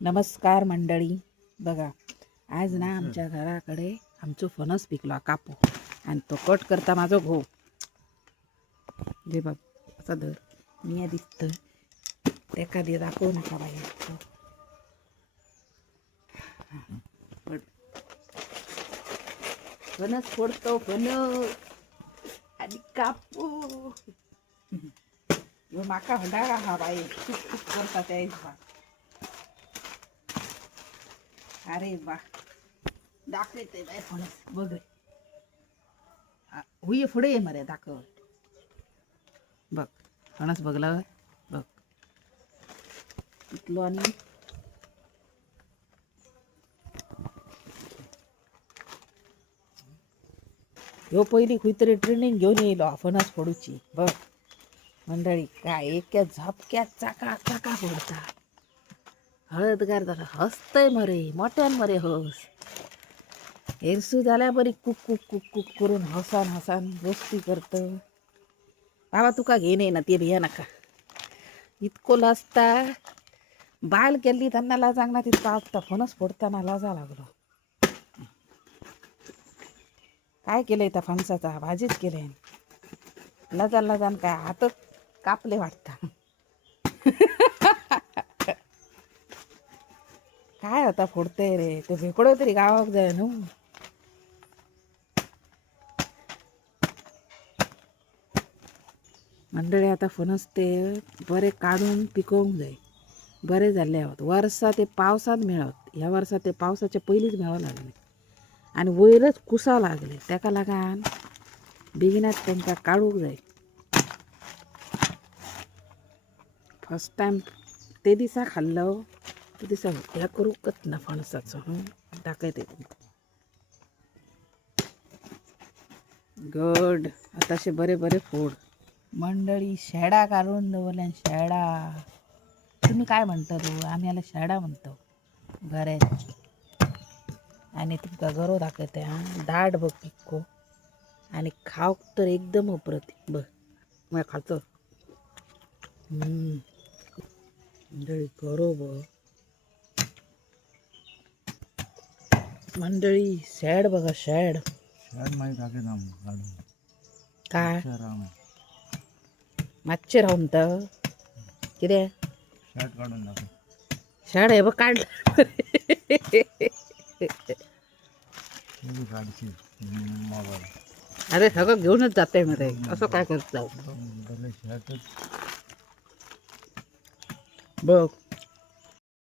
नमस्कार मंडळी. बघा आज ना आमच्या घराकडे आमचो फणस पिकला कापू आणि तो कट करता माझो घो जे बघ असा धर मी दिसतोय तेका दे दाखवू नका बाहेर फणस फोडतो फणस आणि कापू माका हंडाळा हा बाई खूप खूप करता त्या अरे वा दाखवते बाय फणस बघ हुई पुढे ये मरे दाखव बघ फणस बघला बघ पिकलो आणि ह्यो पहिली खंयतरी ट्रेनिंग घेऊन येयलो फणस फोडूची बघ मंडळी काय एका झपक्यात चाका चाका फोडता हळदगार झाला हसतय मरे मोठ्यान मरे हस हेरसू झाल्या बरी कुक कुक कुक कुक करून हसान हसान गोष्टी करत बाबा तुका घेणे ना ते भिया नका इतको लाजता बाल केली त्यांना लाजांग ना तिथं आता फणस फोडताना लाजा लागलो काय केलंय त्या फणसाचा भाजीच केले लजान लजान काय हात कापले वाटता काय आता फोडते रे ते भेकडो तरी गावाक जाय न मंडळी आता फणस ते बरे काढून पिकवून जाय बरे झाले आहोत वर्षा ते पावसात मिळवत ह्या वर्षा ते पावसाच्या पहिलीच मिळावं लागले आणि वैरच कुसा लागले त्याका लागान बेगिनात त्यांका काढूक जाय फर्स्ट टाइम ते दिसा खाल्लं ते दिसा ह्या करूकच ना फणसाचं टाकायते गड आताशे बरे बरे फोड मंडळी शेडा काढून दवरल्यान शेडा तुम्ही काय म्हणता तो आम्ही याला शेडा म्हणतो घरे आणि तुमका गरो दाखवते हा दाट बघ पिक्को आणि खाऊक तर एकदम अप्रतिम बघ मग खातो मंडळी गरो बघ मंडळी शेड बघा शेड शेड माहिती आहे ना काय मागचे राहून तर किती शेड काढून दाखव शेड आहे बघ काढलं काढची मोबाईल अरे सगळं घेऊनच जाते मध्ये असं काय करत जाऊ शेडच बघ